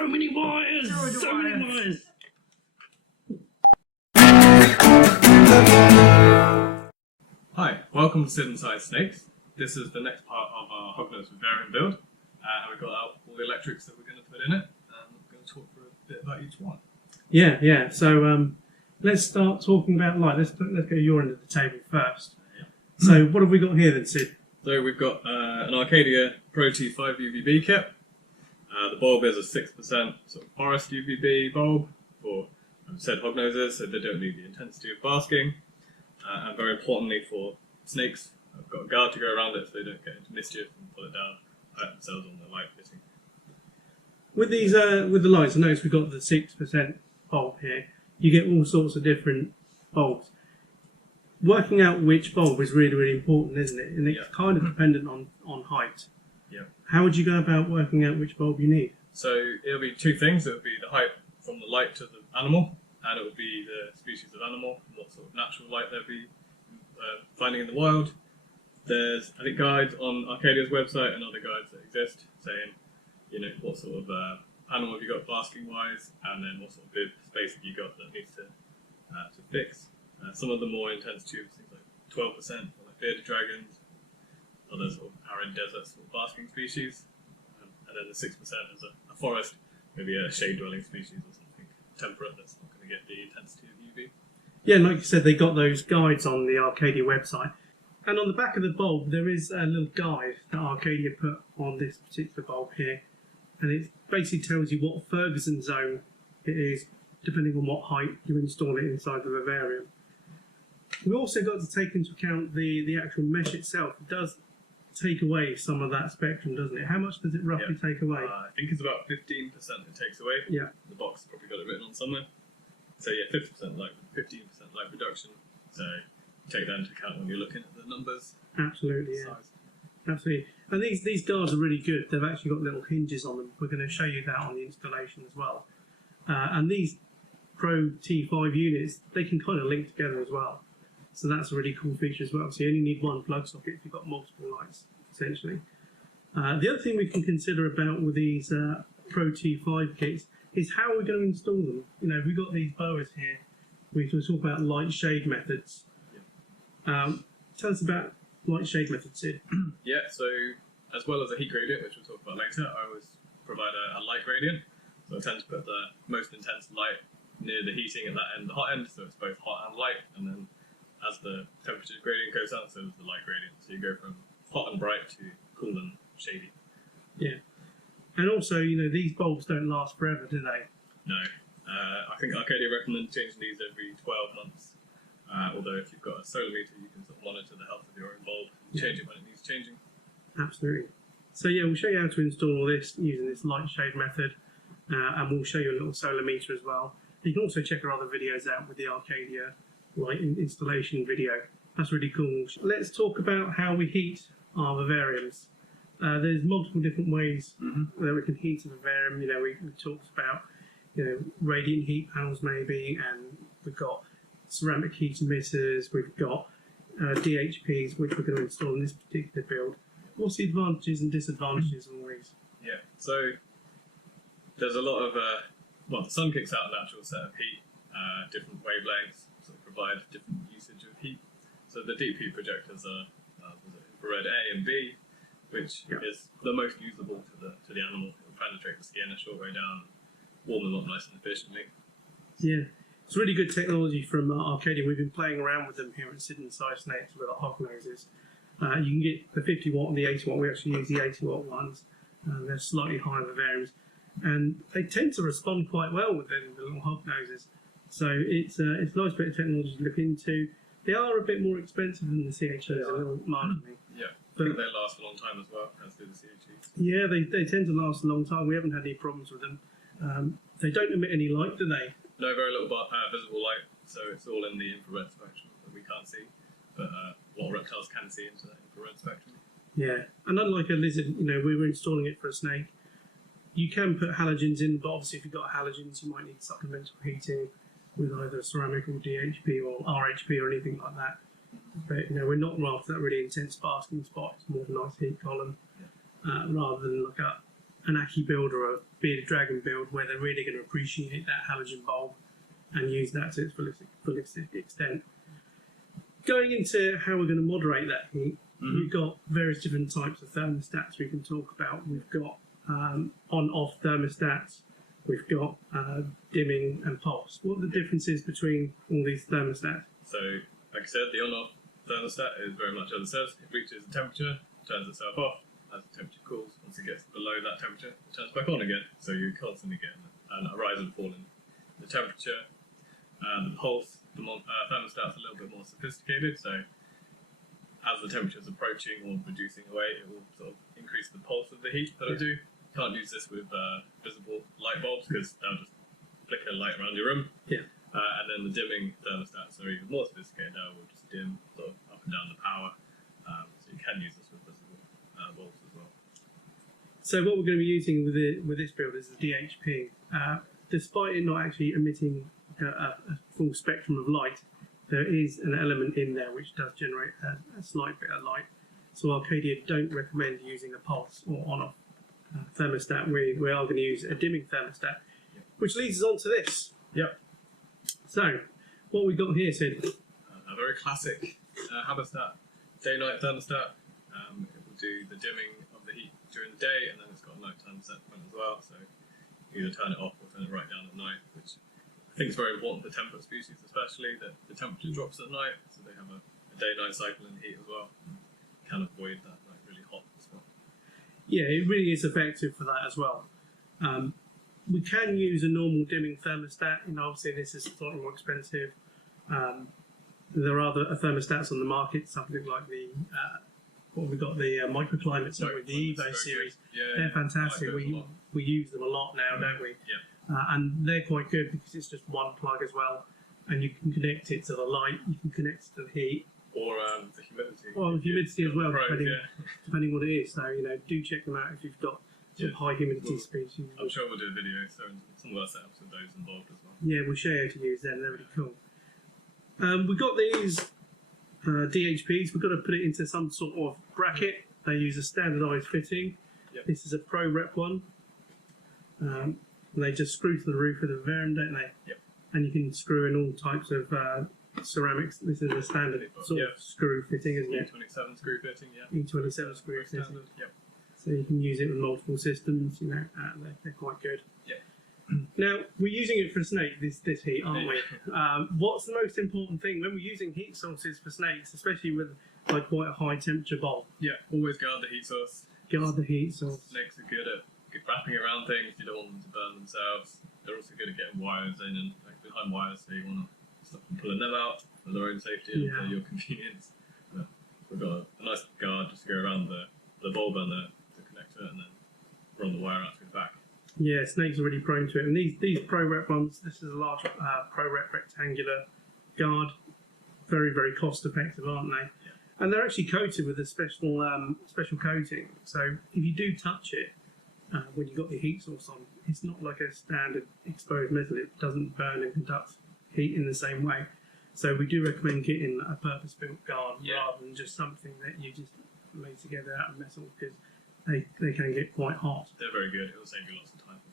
So many wires! So many wires! Hi, welcome to Sid Si Snakes. This is the next part of our Hognose VIVARIUM build. And we've got out all the electrics that we're going to put in it. And we're going to talk for a bit about each one. Yeah. So let's start talking about light. Let's go your end of the table first. Yeah. So what have we got here then, Sid? So we've got an Arcadia Pro T5 UVB kit. The bulb is a 6% sort of forest UVB bulb for, as I said, hognoses, so they don't need the intensity of basking. And very importantly for snakes, I've got a guard to go around it so they don't get into mischief and pull it down, hurt themselves on the light fitting. With these, with the lights, I notice we've got the 6% bulb here. You get all sorts of different bulbs. Working out which bulb is really, really important, isn't it? And it's kind of dependent on height. Yeah. How would you go about working out which bulb you need? So it'll be two things. It would be the height from the light to the animal, and it would be the species of animal, what sort of natural light they'll be finding in the wild. There's, I think, guides on Arcadia's website and other guides that exist saying, you know, what sort of animal have you got basking-wise, and then what sort of bib space have you got that needs to fix. Some of the more intense tubes, things like 12%, for like bearded dragons, other sort of arid desert sort of basking species, and then the 6% is a forest, maybe a shade-dwelling species or something temperate that's not going to get the intensity of UV. Yeah, and like you said, they got those guides on the Arcadia website. And on the back of the bulb, there is a little guide that Arcadia put on this particular bulb here. And it basically tells you what Ferguson zone it is, depending on what height you install it inside the vivarium. We've also got to take into account the actual mesh itself. It does take away some of that spectrum, doesn't it? How much does it roughly take away? I think it's about 15% it takes away. Yeah. The box has probably got it written on somewhere. So yeah, 50% light, 15% light reduction. So take that into account when you're looking at the numbers. Absolutely, yeah. Size. Absolutely. And these guards are really good. They've actually got little hinges on them. We're going to show you that on the installation as well. And these Pro T5 units, they can kind of link together as well. So that's a really cool feature as well. So you only need one plug socket if you've got multiple lights, essentially. The other thing we can consider about with these Pro T5 kits is how we're going to install them. You know, we've got these boas here. We can talk about light shade methods. Tell us about light shade methods, Sid. Yeah, so as well as a heat gradient, which we'll talk about later, I always provide a light gradient. So I tend to put the most intense light near the heating at that end, the hot end, so it's both hot and light, and then as the temperature gradient goes down, so does the light gradient. So you go from hot and bright to cool and shady. Yeah. And also, you know, these bulbs don't last forever, do they? No. I think Arcadia recommends changing these every 12 months. Although if you've got a solar meter, you can sort of monitor the health of your own bulb and change it when it needs changing. Absolutely. So yeah, we'll show you how to install all this using this light shade method, and we'll show you a little solar meter as well. You can also check our other videos out with the Arcadia light installation video. That's really cool. Let's talk about how we heat our vivariums. There's multiple different ways that we can heat a vivarium. You know, we talked about, you know, radiant heat panels maybe, and we've got ceramic heat emitters, we've got DHPs, which we're going to install in this particular build. What's the advantages and disadvantages of all these? Yeah, so there's a lot of, well, the sun kicks out a natural set of heat, different wavelengths, sort of provide different usage of heat. So the deep heat projectors are infrared A and B, which is the most usable to the animal. It will penetrate the skin a short way down, warm them up nice and efficiently. Yeah. It's really good technology from Arcadia. We've been playing around with them here at Sid Si Snakes with our hognoses. You can get the 50 watt and the 80 watt. We actually use the 80 watt ones. They're slightly higher vivariums. And they tend to respond quite well with the little hognoses. So it's a nice bit of technology to look into. They are a bit more expensive than the CHEs, a little marginally. Yeah, I think they last a long time as well, as do the CHEs. Yeah, they tend to last a long time. We haven't had any problems with them. They don't emit any light, do they? No, very little visible light, so it's all in the infrared spectrum that we can't see. But what reptiles can see into that infrared spectrum. Yeah, and unlike a lizard, you know, we were installing it for a snake. You can put halogens in, but obviously if you've got halogens, you might need supplemental heating with either ceramic or DHP or RHP or anything like that. But, you know, we're not after that really intense basking spot. It's more of a nice heat column rather than like an Aki build or a bearded dragon build where they're really going to appreciate that halogen bulb and use that to its fullest extent. Going into how we're going to moderate that heat, we've got various different types of thermostats we can talk about. We've got on-off thermostats, we've got dimming and pulse. What are the differences between all these thermostats? So, like I said, the on-off thermostat is very much as it says. It reaches the temperature, turns itself off. As the temperature cools, once it gets below that temperature, it turns back on again. So you constantly get a rise and fall in the temperature. The pulse, the thermostat's a little bit more sophisticated. So as the temperature is approaching or reducing away, it will sort of increase the pulse of the heat that it'll do. You can't use this with visible light bulbs because they'll just flicker light around your room. Yeah. And then the dimming thermostats are even more sophisticated. Now will just dim sort of up and down the power. So you can use this with visible bulbs as well. So what we're going to be using with this build is the DHP. Despite it not actually emitting a full spectrum of light, there is an element in there which does generate a slight bit of light. So Arcadia don't recommend using a pulse or on-off thermostat. We are going to use a dimming thermostat, which leads us on to this. Yep. So what we've got here, Sid. A very classic Haberstat day-night thermostat. It will do the dimming of the heat during the day, and then it's got a nighttime set point as well. So you either turn it off or turn it right down at night, which I think is very important for temperate species, especially that the temperature drops at night, so they have a day-night cycle in the heat as well. You can avoid that really hot spot. Yeah, it really is effective for that as well. We can use a normal dimming thermostat, and obviously this is slightly more expensive. There are other thermostats on the market, something like the we've got the microclimate, with the Evo series. Yeah, they're fantastic. We use them a lot now, don't we? Yeah. And they're quite good because it's just one plug as well, and you can connect it to the light, you can connect it to the heat, or the humidity. Well, the humidity as well, Probe, depending what it is. So do check them out if you've got sort of high humidity species. I'm sure we'll do a video showing some of our setups with those involved as well. Yeah, we'll show you how to use them. They're really cool. We've got these DHPs. We've got to put it into some sort of bracket. They use a standardised fitting. Yep. This is a Pro Rep one. And they just screw to the roof of the Vivarium, don't they? Yep. And you can screw in all types of ceramics. This is a standard sort of screw fitting, isn't it? E27 screw fitting, yeah. E27 screw fitting. Standard, yep. So you can use it with multiple systems. They're quite good. Yeah. Now we're using it for snake this heat, aren't we? What's the most important thing when we're using heat sources for snakes, especially with quite a high temperature bulb? Yeah, always guard the heat source. Guard the heat source. Snakes are good at wrapping around things. You don't want them to burn themselves. They're also good at getting wires in and behind wires, so you want to stop them pulling them out for their own safety and for your convenience. But we've got a nice guard just to go around the bulb and the connector, and then run the wire out to the back. Yeah, snakes are really prone to it. And these Pro Rep ones, this is a large Pro Rep rectangular guard. Very, very cost effective, aren't they? Yeah. And they're actually coated with a special coating. So if you do touch it when you've got the heat source on, it's not like a standard exposed metal. It doesn't burn and conduct heat in the same way. So we do recommend getting a purpose-built guard rather than just something that you just made together out of metal, because they can get quite hot. They're very good. It will save you lots of time as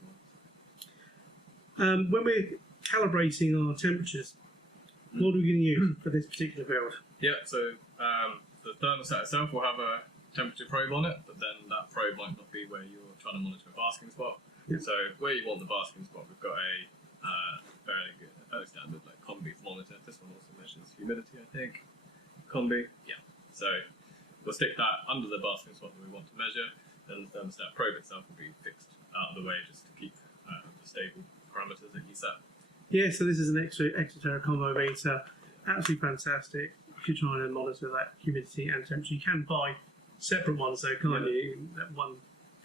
well. When we're calibrating our temperatures, what are we going to use for this particular build? Yeah, so the thermostat itself will have a temperature probe on it, but then that probe might not be where you're trying to monitor a basking spot. Yeah. So where you want the basking spot, we've got a fairly standard combi thermometer. This one also measures humidity, I think. Combi, yeah. So we'll stick that under the basking spot that we want to measure. Then the thermostat probe itself will be fixed out of the way just to keep the stable parameters that you set. Yeah, so this is an exoteric combo meter. Absolutely fantastic. If you're trying to monitor that humidity and temperature, you can buy separate ones, so can't you? That one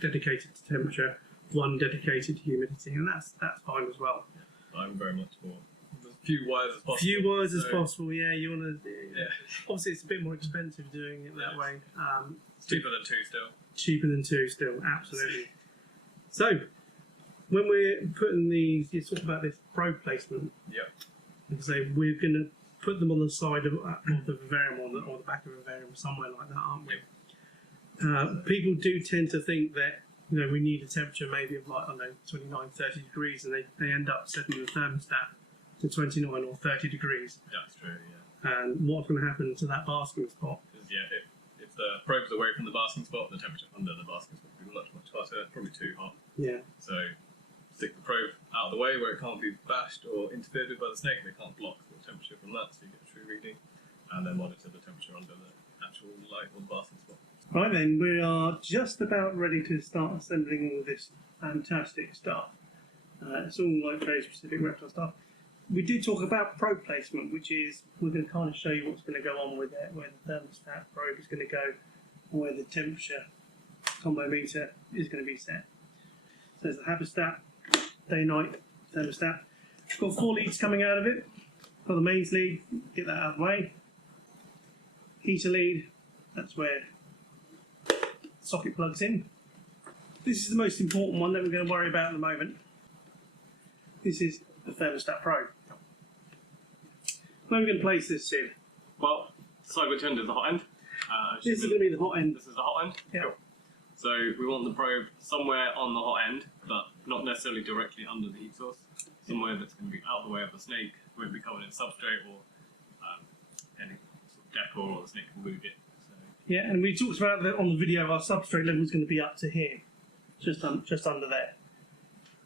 dedicated to temperature, one dedicated to humidity, and that's fine as well. Yeah, I'm very much for as few wires as possible. Few wires as possible, yeah. You want to. Yeah. Obviously, it's a bit more expensive doing it that way. It's cheaper than two still. Cheaper than two still, absolutely. So, when we're putting these, you talk about this probe placement. Yeah. And say we're going to put them on the side of the vivarium or the back of a vivarium, somewhere like that, aren't we? People do tend to think that you know, we need a temperature maybe of like, I don't know, 29, 30 degrees, and they end up setting the thermostat to 29 or 30 degrees. Yeah, that's true, yeah. And what's going to happen to that basking spot? Because, yeah, if the probe's away from the basking spot, the temperature under the basking spot will be much, much hotter, probably too hot. Yeah. So stick the probe out of the way where it can't be bashed or interfered with by the snake. They can't block the temperature from that, so you get a true reading. And then monitor the temperature under the actual light or basking spot. Right then, we are just about ready to start assembling all this fantastic stuff. It's all like very specific reptile stuff. We did talk about probe placement, which is we're going to kind of show you what's going to go on with it, where the thermostat probe is going to go, and where the temperature combo meter is going to be set. So there's the habitat, day-night thermostat. It's got 4 leads coming out of it. Got the mains lead, get that out of the way. Heater lead, that's where the socket plugs in. This is the most important one that we're going to worry about at the moment. This is the thermostat probe. Where are we going to place this, Sid? Well, decide which end is the hot end. This is going to be the hot end. This is the hot end? Yeah. Cool. So we want the probe somewhere on the hot end, but not necessarily directly under the heat source. Somewhere that's going to be out of the way of the snake, won't be covered in substrate or any sort of decor, or the snake can move it. So. Yeah, and we talked about that on the video. Our substrate level is going to be up to here, just under there.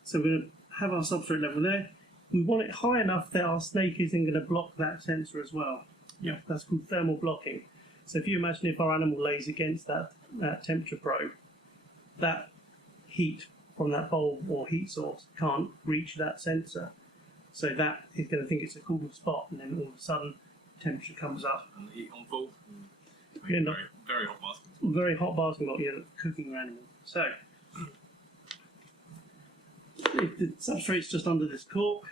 So we're going to have our substrate level there. We want it high enough that our snake isn't going to block that sensor as well. Yeah. That's called thermal blocking. So if you imagine if our animal lays against that temperature probe, that heat from that bulb or heat source can't reach that sensor. So that is going to think it's a cool spot, and then all of a sudden temperature comes up. And the heat on full. You end up Very hot basking spot. very hot basking spot, yeah, cooking your animal. So if the substrate's just under this cork,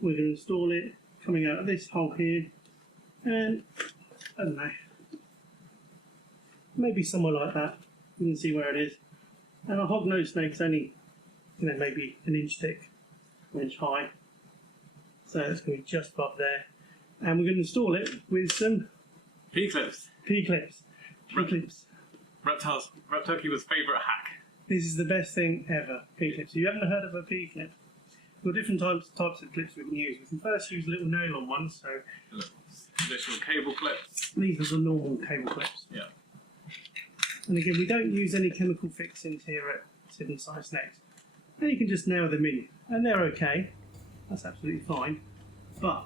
we're going to install it coming out of this hole here, and I don't know, maybe somewhere like that. You can see where it is. And our hognose snake's only, you know, maybe an inch thick, an inch high. So it's going to be just above there. And we're going to install it with some P-clips. P-clips. P-clips. Reptiles. Reptilekeeper's favourite hack. This is the best thing ever, P-clips. If you haven't heard of a P-clip, we've got different types of clips we can use. We can first use little nylon ones, so Additional cable clips. these are the normal cable clips. Yeah. And again, we don't use any chemical fixings here at Sid Si Snakes. And you can just nail them in, and they're okay. That's absolutely fine. But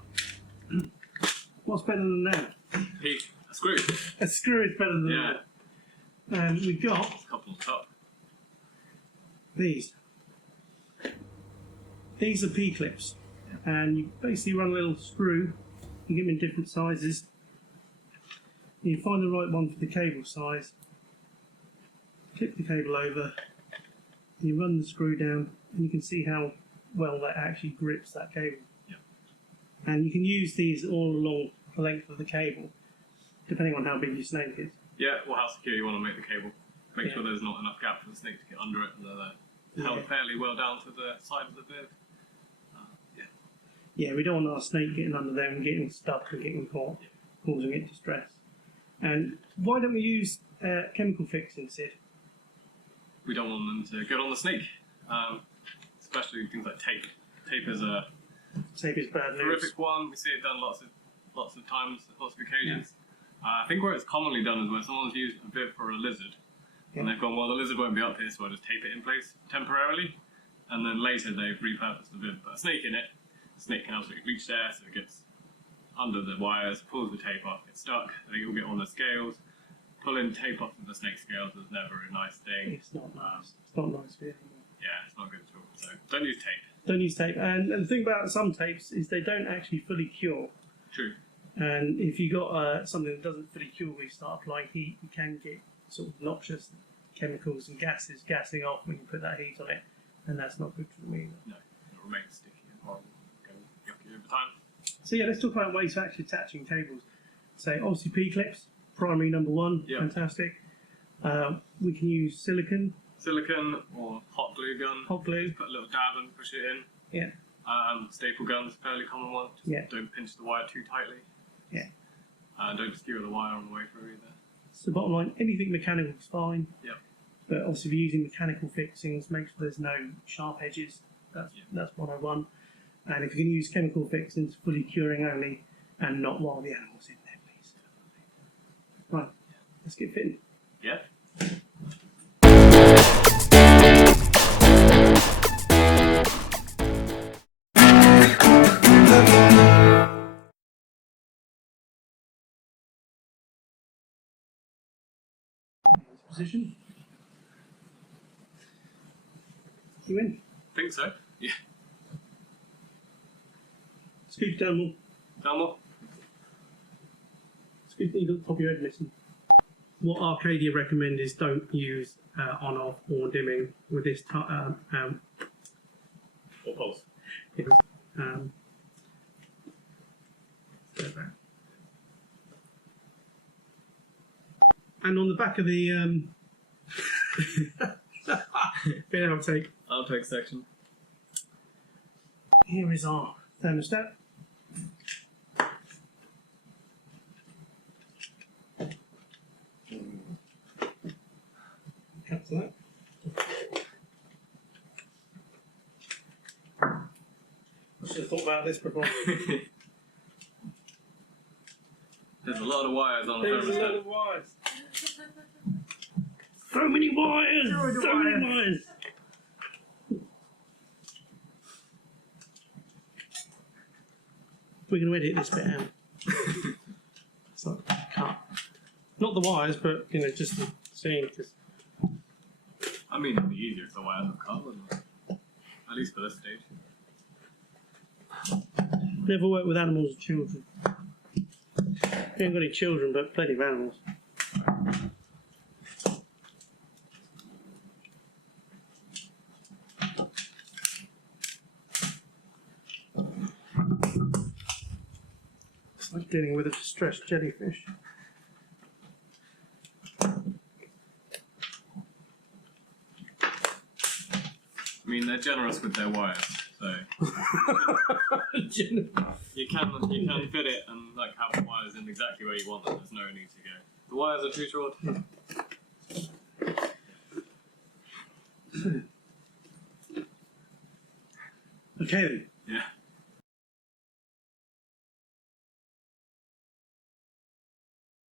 what's better than that? A screw. A screw is better than Yeah. that. And we've got A couple on top. these. These are P-clips. And you basically run a little screw. You get them in different sizes. You find the right one for the cable size. Clip the cable over. You run the screw down, and you can see how well that actually grips that cable. Yep. And you can use these all along the length of the cable, depending on how big your snake is. Yeah, or how secure you want to make the cable. Make Yeah. sure there's not enough gap for the snake to get under it, and they're held fairly well down to the side of the bib. Yeah, we don't want our snake getting under there and getting stuck and getting caught, causing it distress. And why don't we use chemical fixing, Sid? We don't want them to get on the snake, especially things like tape. Tape is a Tape is bad news. horrific one. We see it done lots of times, lots of occasions. I think where it's commonly done is where someone's used a bib for a lizard, and they've gone, well, the lizard won't be up here, so I'll just tape it in place temporarily, and then later they've repurposed the bib, put a snake in it. The snake can absolutely reach there, so it gets under the wires, pulls the tape off, gets stuck, they all get on the scales. Pulling tape off of the snake scales is never a nice thing. It's not nice. It's not nice for you anymore. Yeah, it's not good at all. So don't use tape. Don't use tape. And the thing about some tapes is they don't actually fully cure. True. And if you got something that doesn't fully cure when you start applying heat, you can get sort of noxious chemicals and gases gassing off when you put that heat on it, and that's not good for them either. No, it remains sticky and horrible, going yucky over time. So yeah, let's talk about ways of actually attaching cables. So obviously P-clips, primary number one, Yeah. fantastic. We can use silicone, Silicone or hot glue gun. hot glue, Put a little dab and push it in. yeah, Staple gun's a fairly common one. Just Yeah. don't pinch the wire too tightly. yeah. Don't skewer the wire on the way through either. So bottom line, anything mechanical is fine. Yep. But obviously, if you're using mechanical fixings, make sure there's no sharp edges. That's 101. And if you can use chemical fixings, fully curing only, and not while the animal's in there, please. Right, let's get fitting. Yeah. Position. You in? Think so. Yeah. Scoot down more. Down more. Scoot, you've got the top of your head missing. What Arcadia recommend is don't use on-off or dimming with this. Or pulse. Yes, and on the back of the bit outtake, Outtake section. here is our thermostat. Cut to that. I should have thought about this before. There's a lot of wires on the There's a lot thermostat. of wires. So many wires! So many wires! We're going to edit this bit out. It's like cut. Not the wires, but just the scene. I mean, it'd be easier if the wires were cut, wouldn't it? At least for this stage. Never work with animals or children. We haven't got any children, but plenty of animals. It's like dealing with a distressed jellyfish. I mean, they're generous with their wires, so you can fit it and like have the wires in exactly where you want them. There's no need to go. The wires are too short. Okay then. Yeah.